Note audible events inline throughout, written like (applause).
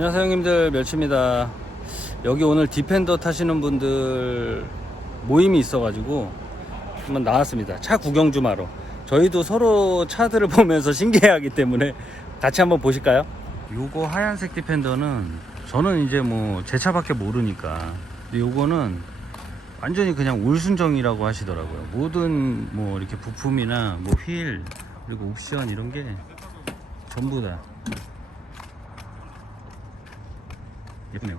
안녕하세요 형님들. 멸치입니다. 여기 오늘 디펜더 타시는 분들 모임이 있어가지고 한번 나왔습니다. 차 구경 좀 하러 저희도 서로 차들을 (laughs) 보면서 신기해하기 때문에 같이 한번 보실까요? 요거 하얀색 디펜더는 저는 이제 뭐 제 차밖에 모르니까. 근데 요거는 완전히 그냥 올순정이라고 하시더라고요. 모든 뭐 이렇게 부품이나 뭐 휠 그리고 옵션 이런 게 전부 다 예쁘네요.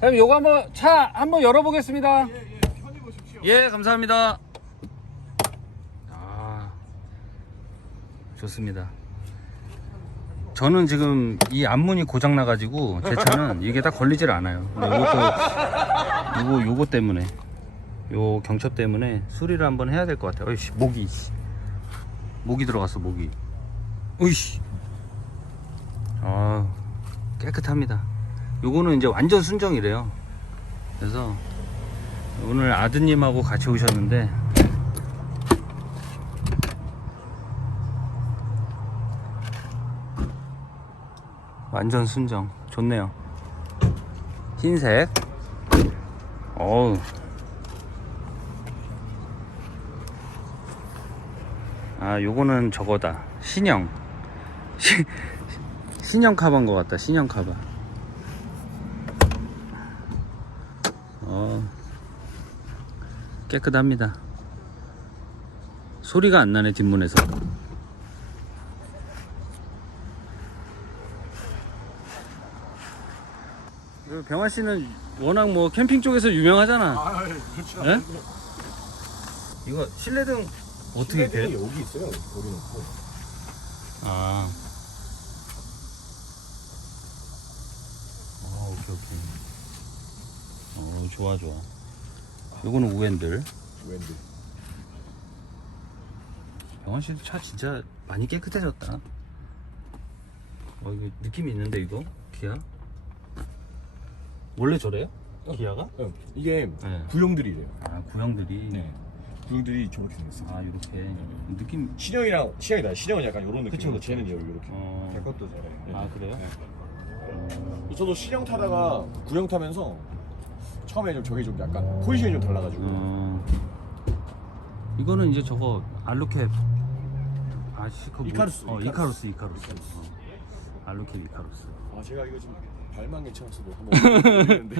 그럼 요거 한번 차 한번 열어보겠습니다. 예, 감사합니다. 아, 좋습니다. 저는 지금 이 앞문이 고장 나가지고 제 차는 이게 다 걸리질 않아요. 근데 요것도 요거 요거 때문에 요 경첩 때문에 수리를 한번 해야 될 것 같아요. 어이씨, 모기. 씨. 모기 들어갔어, 모기. 으이씨. 아, 깨끗합니다. 요거는 이제 완전 순정이래요. 그래서 오늘 아드님하고 같이 오셨는데 완전 순정. 좋네요. 흰색. 어우. 아 요거는 저거다. 신형. 시, 신형 카바인 것 같다 신형 카바. 어 깨끗합니다. 소리가 안 나네 뒷문에서. 그 병환 씨는 워낙 뭐 캠핑 쪽에서 유명하잖아. 아, 그렇죠. 예? 이거 실내등 어떻게 돼? 여기 있어요. 여기 놓고. 아. 어, 오케이, 오케이. 어, 좋아, 좋아. 요거는 우엔들. 왠지. 병원 씨도 차 진짜 많이 깨끗해졌다. 어, 이거 느낌이 있는데, 이거? 기아? 원래 저래요? 기아가? 어, 이게 네. 구형들이래요. 아, 구형들이. 네. 구형들이 저렇게 생겼어요. 아, 요렇게. 느낌. 신형이랑 신형이다. 신형은 약간 이런 느낌. 그쵸, 그쵸. 쟤는 여기 이렇게. 어. 제 것도. 네. 아, 그래요? 네. 저도 신형 타다가 구형 타면서 처음에 좀 저게 좀 약간 포지션이 좀 달라가지고. 어, 이거는 이제 저거 알로캡 아시 그 이카루스, 어, 이카루스. 이카루스 이카루스, 이카루스. 어. 알로캡 이카루스 아 제가 이거 지금 발만 괜찮았어도 한번 (laughs) 보는데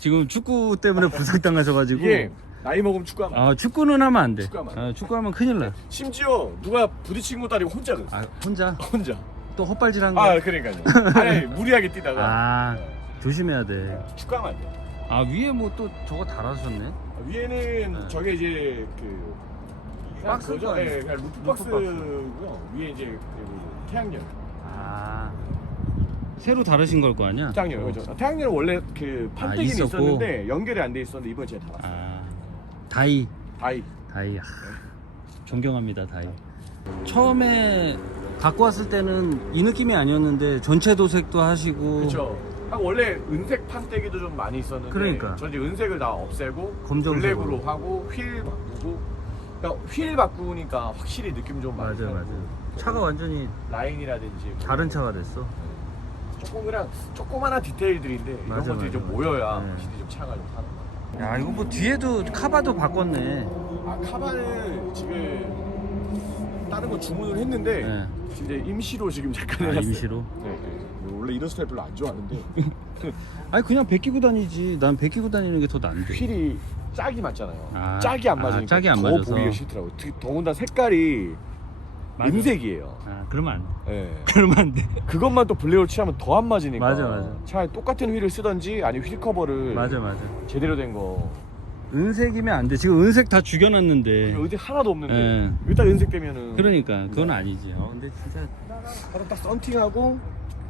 지금 축구 때문에 (laughs) 부상당하셔가지고 이게 나이 먹으면 축구하면 안 돼. 아 축구는 하면 안 돼 축구하면 안 아, 축구하면 큰일 나 심지어 누가 부딪힌 것도 아니고 혼자 그랬어. 아, 혼자 혼자. 또 헛발질한 거 아 그러니까요. 아니 (laughs) 무리하게 뛰다가 아, 조심해야 돼. 축구하면 안 돼. 아 위에 뭐 또 저거 달아주셨네. 위에는 네. 저게 이제 그 박스인 거 거죠? 아니에요? 예, 그냥 루프박스. 루프박스고요. 위에 이제 그 태양열. 아 새로 다르신 걸 거 아니야? 태양열 어. 그죠? 태양열은 원래 그 판때기는 있었고. 있었는데 연결이 안 돼 있었는데 이번에 제가 달았어요. 아 다이 다이. 다이 아, 존경합니다 다이 처음에 갖고 왔을 때는 이 느낌이 아니었는데 전체 도색도 하시고 그렇죠. 아, 원래 은색 판때기도 좀 많이 있었는데 그러니까. 전 이제 은색을 다 없애고 검정색으로. 블랙으로 하고 휠 바꾸고 그러니까 휠 바꾸니까 확실히 느낌 좀 많이 맞아요 맞아요 차가 완전히 라인이라든지 뭐 다른 차가 됐어 조금 그냥 조그마한 디테일들인데 이런 맞아, 것들이 맞아, 좀 맞아. 모여야 네. 확실히 좀 차가 좀 사는 거 야 이거 뭐 뒤에도 카바도 바꿨네 아 카바는 지금 다른 거 주문을 했는데 네. 이제 임시로 지금 잠깐 아, 해놨어요. 임시로 네, 네. 원래 이런 스타일 별로 안 좋아하는데 (laughs) 아니 그냥 베끼고 다니지 난 베끼고 다니는 게더 나은데 휠이 짝이 맞잖아요. 아, 짝이 안 아, 맞으니까 짝이 안 더 맞아서. 보기가 싫더라고요. 특히 더군다나 색깔이 맞아. 은색이에요. 아 그러면 안 돼. 네. (laughs) 그러면 안 돼 그것만 또 블랙으로 칠하면 더 안 맞으니까 맞아, 맞아. 차라리 똑같은 휠을 쓰던지 아니면 휠 커버를 맞아 맞아 제대로 된 거 은색이면 안 돼 지금 은색 다 죽여놨는데 의지 하나도 없는데 네. 일단 은색 되면은 그러니까 그건 아니지 어, 근데 진짜 바로 딱 썬팅하고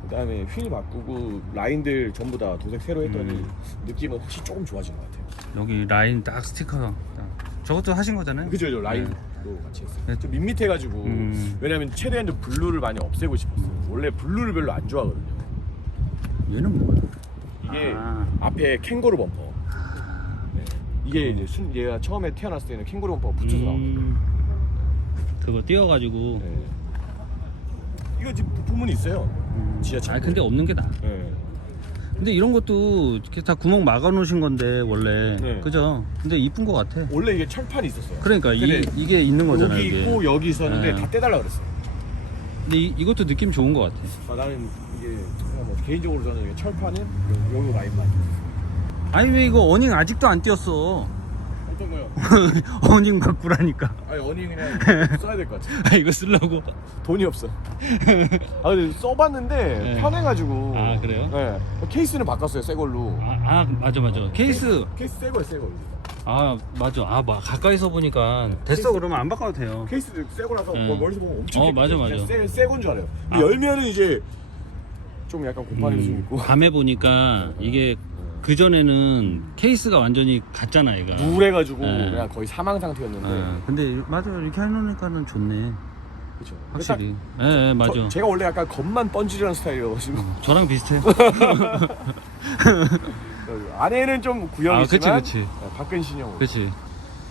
그다음에 휠 바꾸고 라인들 전부 다 도색 새로 했더니 음. 느낌은 확실히 조금 좋아진 것 같아요. 여기 라인 딱 스티커 딱. 저것도 하신 거잖아요 그죠, 저 라인도 네. 같이 했어요. 네. 좀 밋밋해가지고 음. 왜냐면 최대한 좀 블루를 많이 없애고 싶었어요. 원래 블루를 별로 안 좋아하거든요. 얘는 뭐야 이게 아. 앞에 캥거루 범퍼. 네. 이게 이제 순 얘가 처음에 태어났을 때는 캥거루 범퍼가 붙여서 음, 그거 띄워가지고. 네. 이거 지금 부품은 있어요. 음. 지하철. 아 근데 없는 게 나. 네. 근데 이런 것도 이렇게 다 구멍 막아 놓으신 건데 원래 네. 그죠? 근데 이쁜 거 같아. 원래 이게 철판이 있었어요. 그러니까 이, 근데 이게 있는 거잖아 여기 이게. 있고 여기 있었는데 네. 다 떼달라 그랬어요. 근데 이, 이것도 느낌 좋은 거 같아. 아, 나는 이게 그냥 뭐 개인적으로 저는 이게 철판은 여기 라인만. 아니 왜 이거 어닝 아직도 안 띄었어? 어떤 거요? (laughs) 어닝 바꾸라니까. 아니 그냥 써야 될 것 같아. 아 이거 쓰려고. 돈이 없어. 아 근데 써봤는데 네. 편해가지고. 아, 그래요? 네. 케이스는 바꿨어요 새 걸로. 아, 아 맞아 맞아. 케이스. 케이스 새 거예요 새 거. 아 맞아. 아막 가까이서 보니까 됐어 그러면 안 바꿔도 돼요. 케이스 새 거라서 네. 뭐 멀리서 보면 엄청 어, 맞아, 맞아. 새건 줄 알아요. 근데 아. 열면은 이제 좀 약간 곰팡이도 좀 있고 밤에 보니까 이게 그 전에는 케이스가 완전히 갔잖아 얘가. 우울해가지고 네. 그냥 거의 사망 상태였는데. 아, 근데 맞아 이렇게 해놓으니까는 좋네. 그렇죠. 확실히. 예, 예 맞아. 저, 제가 원래 약간 겉만 번지르는 스타일이어가지고 저랑 비슷해. 안에는 (laughs) 좀 아, 구형이지만 그치. 네, 밖은 신형. 그렇지.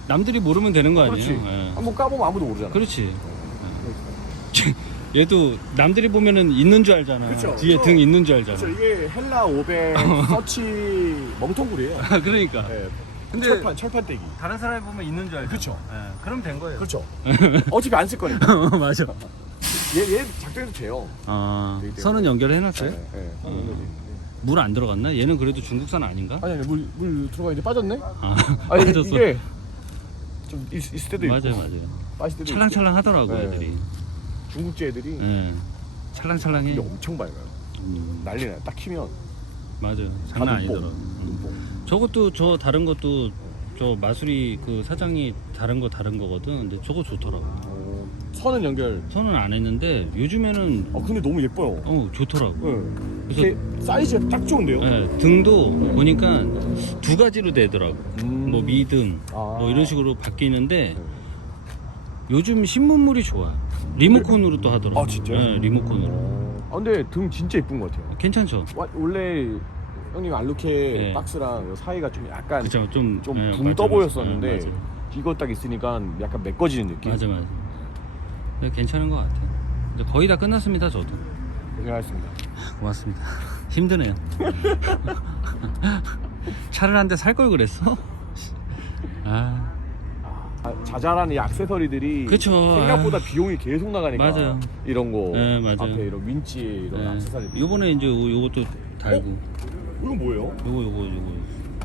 남들이 모르면 되는 거 아니에요? 그렇지. 예. 한번 까보면 아무도 모르잖아. 그렇지. 얘도 남들이 보면은 있는 줄 알잖아. 그쵸. 뒤에 이거- 등 있는 줄 알잖아. 그렇죠. 이게 헬라 500 (laughs) 서치 멍텅구리예요. 아, 그러니까. 네. 근데 철판 철판 떼기. 다른 사람이 보면 있는 줄 알죠. 그쵸. 예, 그럼 된 거예요. 그렇죠. (laughs) 어차피 안 쓸 거니까. 맞아. 얘, 얘 작동해도 돼요. 아. 선은 연결해 놨어요? 네, 네. 어. 물안 들어갔나? 얘는 그래도 중국산 아닌가? 아니 아니 물, 물 들어가 이제 빠졌네? 아, 아니 (laughs) 빠졌어. 이게 좀 있, 있을 때도 맞아요, 있고 맞아요. 빠질 때도 찰랑찰랑 하더라고 네. 애들이. 중국제 애들이 예. 찰랑찰랑해. 엄청 밝아요 음, 난리 나요 딱 키면 맞아요. 다 장난 눈뽕. 아니더라고. 음. 눈뽕. 저것도 저 다른 것도 저 마수리 그 사장이 다른 거 다른 거거든. 근데 저거 좋더라고. 어, 선은 연결 선은 안 했는데 요즘에는 어 근데 너무 예뻐요 어 좋더라고. 네. 그래서 이게 사이즈가 딱 좋은데요? 예, 등도 보니까 두 가지로 되더라고. 음. 뭐 미등 아. 뭐 이런 식으로 바뀌는데 네. 요즘 신문물이 좋아. 리모컨으로 또 하더라고. 아, 진짜요? 예, 리모컨으로. 아 근데 등 진짜 예쁜 것 같아요 괜찮죠? 와, 원래 형님 알루케 네. 박스랑 요 사이가 좀 약간 그쵸 좀좀 예, 붕 맞아, 떠 맞아. 보였었는데 예, 맞아. 이거 딱 있으니까 약간 메꿔지는 느낌 맞아 맞아. 네, 괜찮은 것 같아. 이제 거의 다 끝났습니다 저도. 고생하셨습니다 고맙습니다. (laughs) 힘드네요. (laughs) 차를 한 대 살 걸 그랬어? (laughs) 아 아, 자잘한 이 액세서리들이 그쵸. 생각보다 아. 비용이 계속 나가니까 맞아요. 이런 거 네, 맞아요. 앞에 이런 윈치 이런 액세서리 네. 요번에 이제 요- 요것도 달고. 이건 뭐예요? 요거 요거 요거.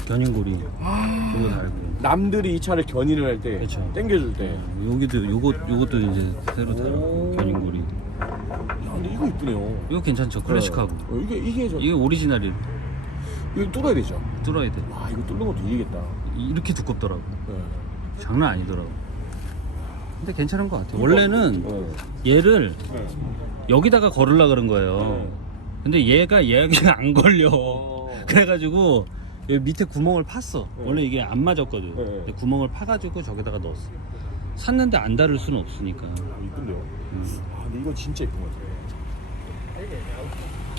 견인고리. 요거 달고. 남들이 이 차를 견인을 할 때 그쵸. 땡겨줄 때. 네, 여기도 요거 요것도 이제 새로 달고. 오. 견인고리. 야, 근데 이거 이쁘네요. 이거 괜찮죠? 클래식하고. 어, 이게 이게 저 이게 오리지널이. 이거 뚫어야 되죠? 뚫어야 돼. 와 이거 뚫는 것도 이기겠다. 이렇게 두껍더라고. 네. 장난 아니더라고 근데 괜찮은 것 같아 원래는 네. 얘를 네. 여기다가 걸으려 그런 거예요 근데 얘가 얘가 (laughs) 안 걸려 어. 그래가지고 여기 밑에 구멍을 팠어 네. 원래 이게 안 맞았거든 네. 근데 구멍을 파가지고 저기다가 넣었어 샀는데 안 다를 수는 없으니까 이쁜데요 음. 아 근데 이거 진짜 이쁜 것 같아요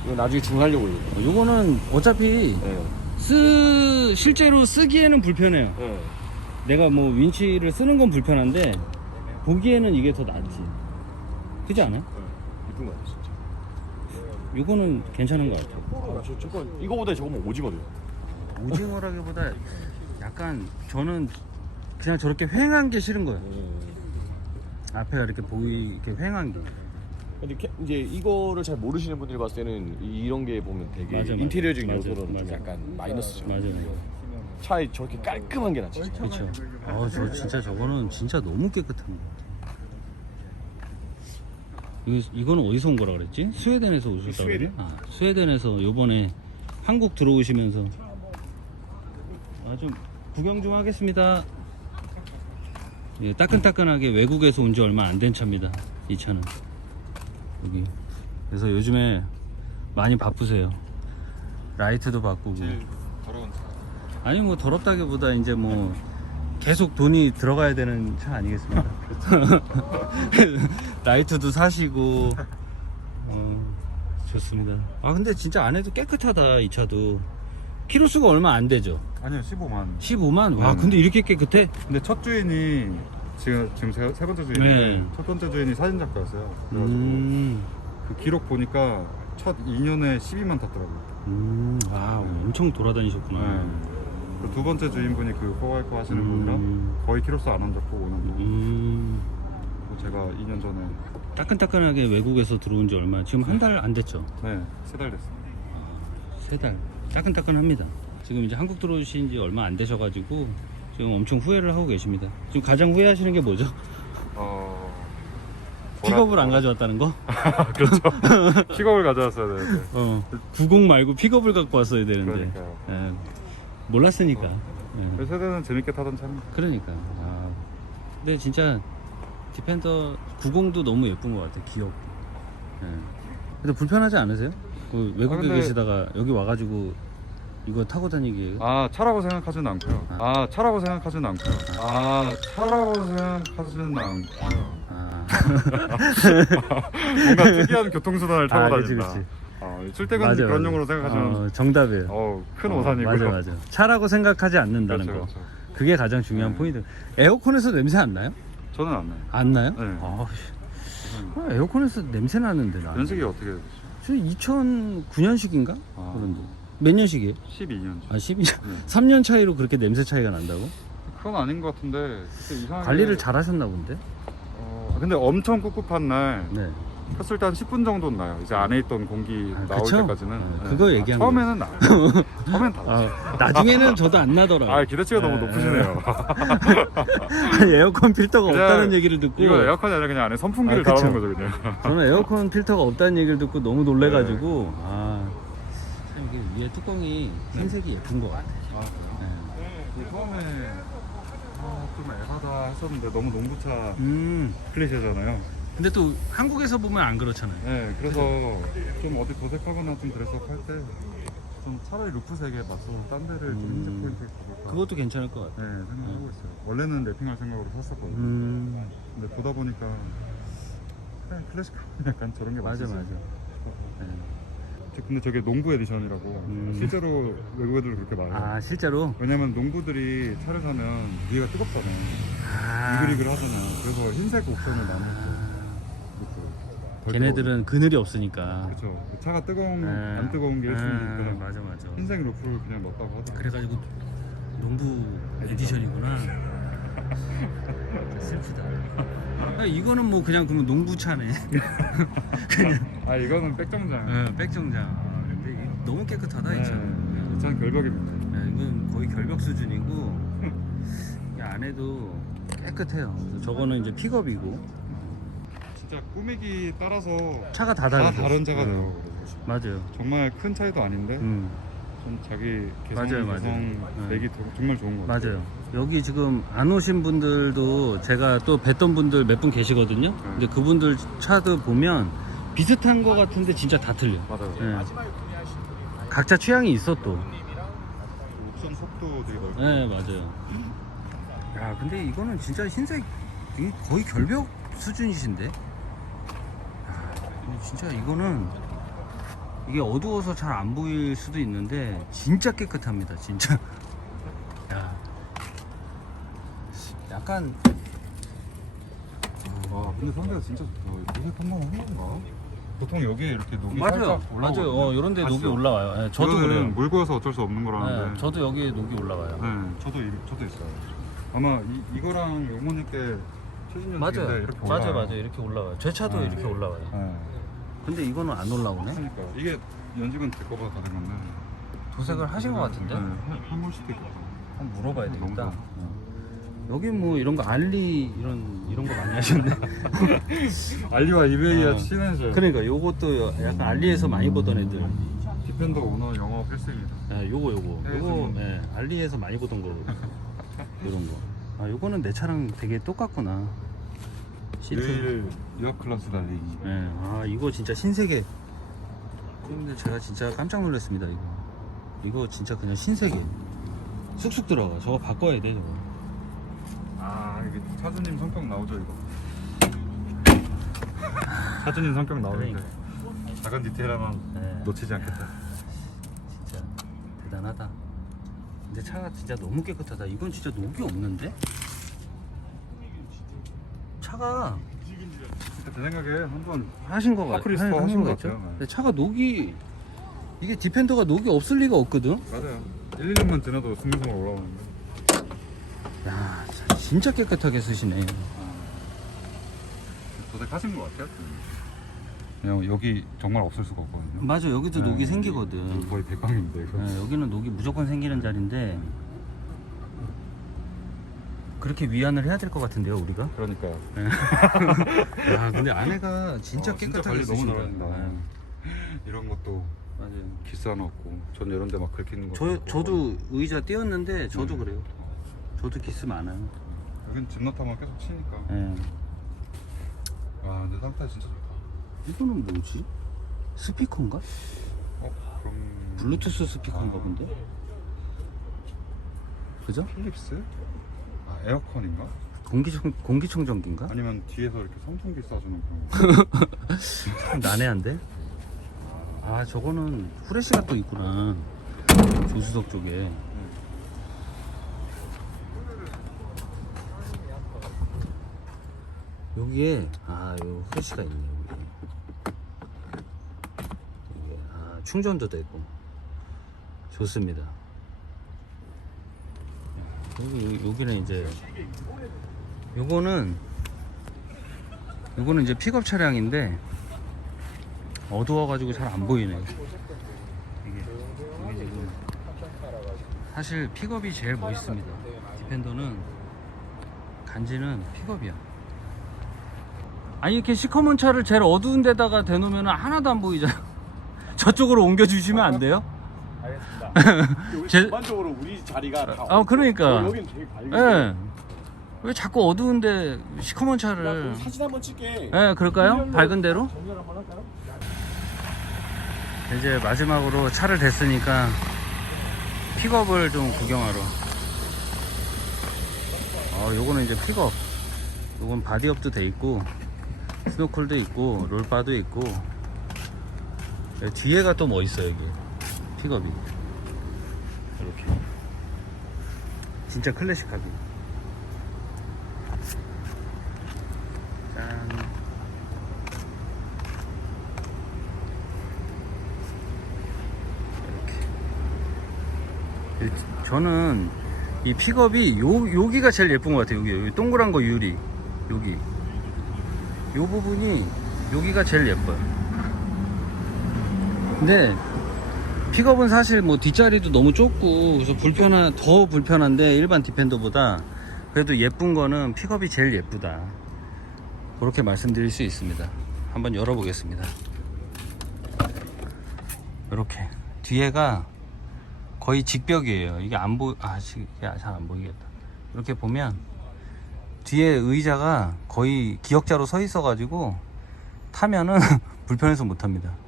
이거 나중에 중하려고 이거 어, 요거는 어차피 네. 쓰 실제로 쓰기에는 불편해요 네. 내가 뭐 윈치를 쓰는 건 불편한데 보기에는 이게 더 낫지. 그지 않아? 이쁜 것 같아 진짜. 요거는 괜찮은 것 같아 아, 저, 이거보다 저거면 오징어돼요. 오징어라기보다 약간 저는 그냥 저렇게 휑한 게 싫은 거예요. 앞에가 이렇게 보이 이렇게 휑한 게. 근데 캐- 이제 이거를 잘 모르시는 분들이 봤을 때는 이- 이런 게 보면 되게 맞아, 맞아. 인테리어적인 맞아, 요소로는 좀 맞아. 약간 마이너스죠. 맞아요 차라리 저렇게 깔끔한 게 낫지. 그렇죠. 아 저 진짜 저거는 진짜 너무 깨끗한 거 이거, 이거는 어디서 온 거라 그랬지? 스웨덴에서 오셨다고 스웨덴? 그랬나? 아, 스웨덴에서 요번에 한국 들어오시면서. 아 좀 구경 좀 하겠습니다. 예, 따끈따끈하게 외국에서 온 지 얼마 안 된 차입니다 이 차는. 여기. 그래서 요즘에 많이 바쁘세요. 라이트도 바꾸고. 더러운 아니 뭐 더럽다기보다 이제 뭐 계속 돈이 들어가야 되는 차 아니겠습니까? (laughs) 라이트도 사시고 어, 좋습니다. 아 근데 진짜 안에도 깨끗하다 이 차도 키로수가 얼마 안 되죠? 아니요 15만 15만? 와 음. 근데 이렇게 깨끗해? 근데 첫 주인이 지금 지금 세, 세 번째 주인인데 네. 첫 번째 주인이 사진 작가였어요 그래가지고 음, 그 기록 보니까 첫 2년에 12만 탔더라고요 음, 아 엄청 돌아다니셨구나 네. 그두 번째 주인분이 그 포괄과 하시는 음. 분이랑 거의 키로수 안 한다고 오는 거 음, 그리고 제가 2년 전에 따끈따끈하게 외국에서 들어온 지 얼마 지금 한 달 안 됐죠? 네세 달 됐어요 세 달. 따끈따끈합니다. 지금 이제 한국 들어오신 지 얼마 안 되셔가지고 지금 엄청 후회를 하고 계십니다. 지금 가장 후회하시는 게 뭐죠? 어... (laughs) 픽업을 안 가져왔다는 거? (laughs) (laughs) 픽업을 가져왔어야 되는데 어. 90 말고 픽업을 갖고 왔어야 되는데. 그러니까요 예, 몰랐으니까. 예. 그 세대는 재밌게 타던 차입니다 그러니까. 아. 근데 진짜 디펜더 90도 너무 예쁜 것 같아. 귀엽고. 예. 근데 불편하지 않으세요? 그 외국에 아, 근데- 계시다가 여기 와가지고 이거 타고 다니기. 아 차라고 생각하진 않고요 아 차라고 생각하진 않고요 아 차라고 생각하진 않고요 아, (laughs) 뭔가 특이한 교통수단을 타고 아, 그치, 다닌다 그치. 어, 출퇴근 맞아, 그런 맞아. 용으로 생각하시면 어, 정답이에요. 어, 큰 어, 오산이고요 맞아 맞아. 차라고 생각하지 않는다는 그렇죠, 거. 그렇죠. 그게 가장 중요한 네. 포인트. 에어컨에서 냄새 안 나요? 저는 안 나요 안 나요? 네. 아, 씨. 아, 에어컨에서 냄새 나는데 나. 연식이 어떻게 되죠? 저 2009년식인가? 아. 그런데 몇 년식이에요? 12년 아 12년. 네. (laughs) 3년 차이로 그렇게 냄새 차이가 난다고? 그건 아닌 것 같은데 이상하게 관리를 잘 하셨나 본데? 어, 근데 엄청 꿉꿉한 날 네. 켰을 때 한 10분 정도는 나요 이제 안에 있던 공기 아, 나올 그쵸? 때까지는 네, 네. 그거 아, 얘기한 처음에는 나요 처음엔 다 아, 나중에는 저도 안 나더라고요. 아 기대치가 너무 네. 높으시네요 (laughs) 아니, 에어컨 필터가 그냥 없다는 얘기를 듣고 이거 에어컨이 아니라 그냥 안에 선풍기를 아. 달아놓은 거죠 그냥 저는 에어컨 필터가 없다는 얘기를 듣고 너무 놀래가지고 아, 참 이게 위에 뚜껑이 흰색이 예쁜 것 같아. 아, 네. 그 처음에 아, 좀 애하다 했었는데 너무 농구차 음. 클리셰잖아요. 근데 또 한국에서 보면 안 그렇잖아요. 네, 그래서 좀 어디 도색하거나 좀 드레스업 할때 좀 차라리 루프색에 맞춰서 딴 데를 좀 음. 흰색 포인트 가볼까. 그것도 괜찮을 것 같아. 네, 생각하고 있어요. 원래는 랩핑할 생각으로 샀었거든요. 음. 근데 보다 보니까 그냥 클래식 약간 저런 게 맞아 맞지 맞아. 네. 저- 근데 저게 농구 에디션이라고 음. 실제로 외국 애들 그렇게 말해요. 아 실제로. 왜냐면 농구들이 차를 사면 위가 뜨겁잖아요. 아. 이글이글 하잖아요. 그래서 흰색 옵션을 나눠서 걔네들은 그늘이 없으니까. 그렇죠. 차가 뜨거운 네. 안 뜨거운 게 1순위 아, 그냥 맞아 맞아. 흰색 루프를 그냥 넣었다고 하더라고요. 그래가지고 농구 에디션이구나. (laughs) 슬프다. 아, 이거는 뭐 그냥 그러면 농구차네. (laughs) 아 이거는 백정장. 어, 백정장. 아, 근데 너무 깨끗하다 이 차. 이 차는 결벽입니다. 네, 이건 거의 결벽 수준이고 이 안에도 깨끗해요. 그래서 저거는 이제 픽업이고 진짜 꾸미기 따라서 차가 다 다 다르죠. 다른 차가 네. 그래서 맞아요. 정말 큰 차이도 아닌데 음, 좀 자기 개성 맞아요, 맞아요. 개성 네. 내기 더- 정말 좋은 것 같아요. 맞아요. 여기 지금 안 오신 분들도 제가 또 뵀던 분들 몇 분 계시거든요. 근데 그분들 차도 보면 비슷한 거 같은데 진짜 다 틀려. 맞아요. 네. 각자 취향이 있어 또. 옵션 속도 되게 넓고. 네 맞아요. (laughs) 야 근데 이거는 진짜 흰색 이게 거의 결벽 수준이신데. 야, 근데 진짜 이거는 이게 어두워서 잘 안 보일 수도 있는데 진짜 깨끗합니다 진짜. (laughs) 야. 약간 와 근데 상대가 진짜 좋다. 녹색 한번 한 건가? 보통 여기에 이렇게 녹이 맞아요 살짝 올라오거든요. 맞아요 어 이런데 녹이 아시죠? 올라와요 네, 저도 이거는 그래요 물 고여서 어쩔 수 없는 거라는데. 네, 저도 여기에 녹이 올라와요 네, 저도 이, 저도 있어요. 아마 이, 이거랑 요모님 때 최신년 맞아요 이렇게 맞아요 올라와요. 맞아요 이렇게 올라와요 제 차도 네. 이렇게 올라와요 네. 근데 이거는 안 올라오네 그러니까 이게 연식은 제 거보다 다된 건데. 도색을 하신 것 같은데 네, 한- 한번 수도 있겠다. 한번 물어봐야 너무 되겠다. 좋아. 어. 여기 뭐 이런 거 알리 이런 이런 거 많이 하셨네. (laughs) 알리와 이베이아 어. 친해져요. 그러니까 요것도 약간 알리에서 많이 보던 애들. 디펜더 오너 영어 필수입니다. 아, 요거 요거 네, 요거 좀- 예, 알리에서 많이 보던 거. 이런 거. 아 요거는 내 차랑 되게 똑같구나. 시트. 내일 유학 클래스 달리기. 예. 아 이거 진짜 신세계. 근데 제가 진짜 깜짝 놀랐습니다 이거. 이거 진짜 그냥 신세계. 쑥쑥 들어가. 저거 바꿔야 돼 저거. 아 이게 차주님 성격 나오죠 이거. (laughs) 차주님 성격 나오는데 그러니까. 작은 디테일 하나 네. 놓치지 않겠다. 진짜 대단하다. 근데 차가 진짜 너무 깨끗하다. 이건 진짜 녹이 없는데? 차가 제 생각에 한번 하신 거 같아요. 파크리스토 하신 것 같아요. 네. 근데 차가 녹이 이게 디펜더가 녹이 없을 리가 없거든. 맞아요 1, 2년만 지나도 승승으로 올라오는데 야, 차 진짜 깨끗하게 쓰시네. 도색하신 것 같아요 그냥 여기 정말 없을 수가 없거든요 맞아, 여기도 네, 녹이 생기거든. 거의 백방인데 네, 여기는 녹이 무조건 생기는 자리인데 그렇게 위안을 해야 될 것 같은데요, 우리가? 그러니까 (laughs) 야, 근데 아내가 진짜 어, 깨끗하게 관리 너무 쓰신다. 잘하신다. 네, 이런 것도 맞아요. 기사 넣고 전 이런 데 막 긁히는 거저 없고. 저도 의자 띄었는데 저도 네. 그래요. 저도 기스 많아요. 여긴 집너타만 계속 치니까 예. 와 근데 상태 진짜 좋다 이거는 뭐지? 스피커인가? 어? 그럼 블루투스 스피커인가 아. 본데? 그죠? 필립스? 아 에어컨인가? 공기청 공기청정기인가? 아니면 뒤에서 이렇게 선풍기 쏴주는 그런 거참 난해한데? 아 저거는 후레쉬가 또 있구나. 조수석 쪽에. 여기에 아요 후레쉬가 있네 여기. 여기, 아 충전도 되고 좋습니다. 여기 여기는 이제 요거는 요거는 이제 픽업 차량인데 어두워가지고 잘 안 보이네. 이게, 지금 사실 픽업이 제일 멋있습니다. 디펜더는 간지는 픽업이야. 아니 이렇게 시커먼 차를 제일 어두운 데다가 대놓으면 하나도 안 보이잖아. (laughs) 저쪽으로 옮겨주시면 안 돼요? 알겠습니다. (laughs) 제- 전반적으로 우리 자리가 다. 아 그러니까. 어, 여긴 되게 밝으 예. 왜 자꾸 어두운데 시커먼 야, 차를? 그럼 사진 한번 찍게. 예, 그럴까요? 밝은 대로? 정렬 한번 할까요? 이제 마지막으로 차를 댔으니까 픽업을 좀 구경하러. 어, 요거는 이제 픽업. 요건 바디업도 돼 있고, 스노클도 있고, 롤바도 있고. 여기 뒤에가 또 뭐 있어, 여기. 픽업이. 이렇게. 진짜 클래식하게. 짠. 이렇게. 저는 이 픽업이 요, 여기가 제일 예쁜 것 같아요. 여기, 여기 동그란 거 유리. 여기. 요 부분이 여기가 제일 예뻐요. 근데 픽업은 사실 뭐 뒷자리도 너무 좁고 그래서 불편한 더 불편한데 일반 디펜더보다 그래도 예쁜 거는 픽업이 제일 예쁘다. 그렇게 말씀드릴 수 있습니다. 한번 열어보겠습니다. 이렇게 뒤에가 거의 직벽이에요. 이게 안 보, 아, 잘안 보이겠다. 이렇게 보면 뒤에 의자가 거의 기역자로 서 있어 가지고 타면은 (laughs) 불편해서 못 탑니다.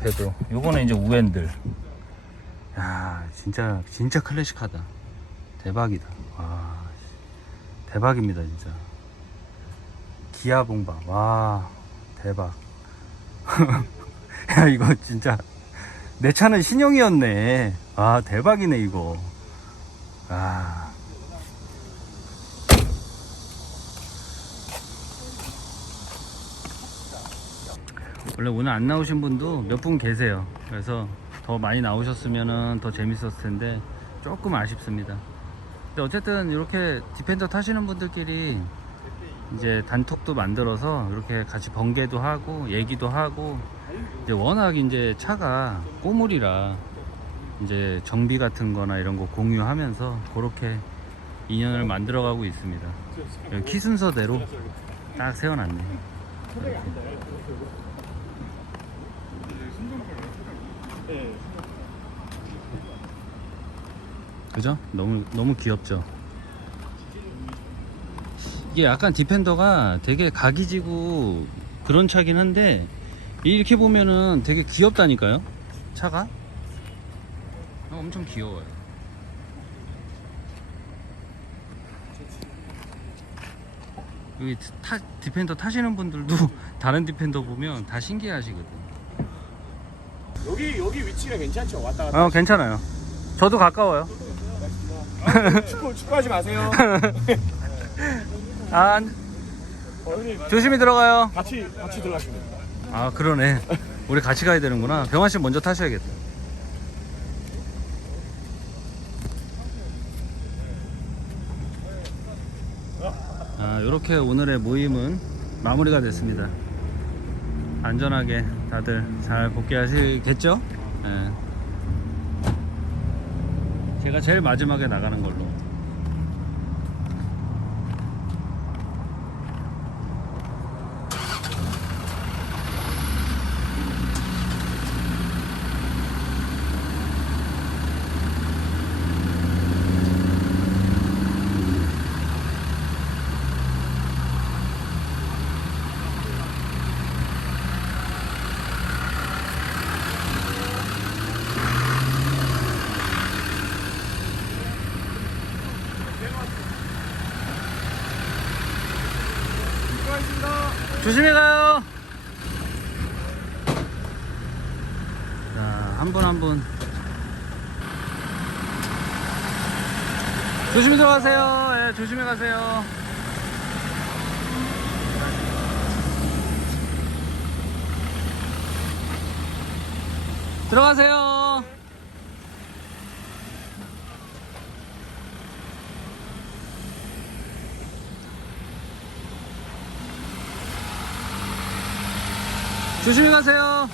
앞에도 요거는 이제 우엔들. 야, 진짜 진짜 클래식하다. 대박이다. 와, 대박입니다 진짜. 기아 봉방. 와, 대박. (laughs) 야 이거 진짜 내 차는 신형이었네. 아 대박이네 이거. 아. 원래 오늘 안 나오신 분도 몇 분 계세요. 그래서 더 많이 나오셨으면 더 재밌었을 텐데 조금 아쉽습니다. 근데 어쨌든 이렇게 디펜더 타시는 분들끼리 이제 단톡도 만들어서 이렇게 같이 번개도 하고 얘기도 하고 이제 워낙 이제 차가 꼬물이라 이제 정비 같은 거나 이런 거 공유하면서 그렇게 인연을 만들어 가고 있습니다. 여기 키 순서대로 딱 세워놨네. 이렇게. 그죠? 너무 너무 귀엽죠. 이게 약간 디펜더가 되게 각이 지고 그런 차긴 한데 이렇게 보면은 되게 귀엽다니까요 차가 어, 엄청 귀여워요 여기 타, 디펜더 타시는 분들도 (laughs) 다른 디펜더 보면 다 신기해 하시거든 여기 여기 위치가 괜찮죠? 왔다 갔다. 어, 괜찮아요. 저도 가까워요. 축구 축구하지 마세요. 아, 어, 조심히 들어가요. 같이 같이 들어가시면 됩니다. 아, 그러네. 우리 같이 가야 되는구나. 병환 씨 먼저 타셔야겠다. 아, 이렇게 오늘의 모임은 마무리가 됐습니다. 안전하게 다들 잘 복귀하시겠죠? 예. 제가 제일 마지막에 나가는 걸로. 조심히 가요. 자, 한 분 한 분. 조심히 들어가세요. 예, 조심히 가세요. 들어가세요. 조심히 가세요.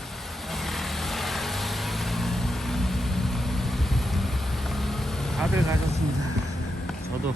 다들 가셨습니다. 저도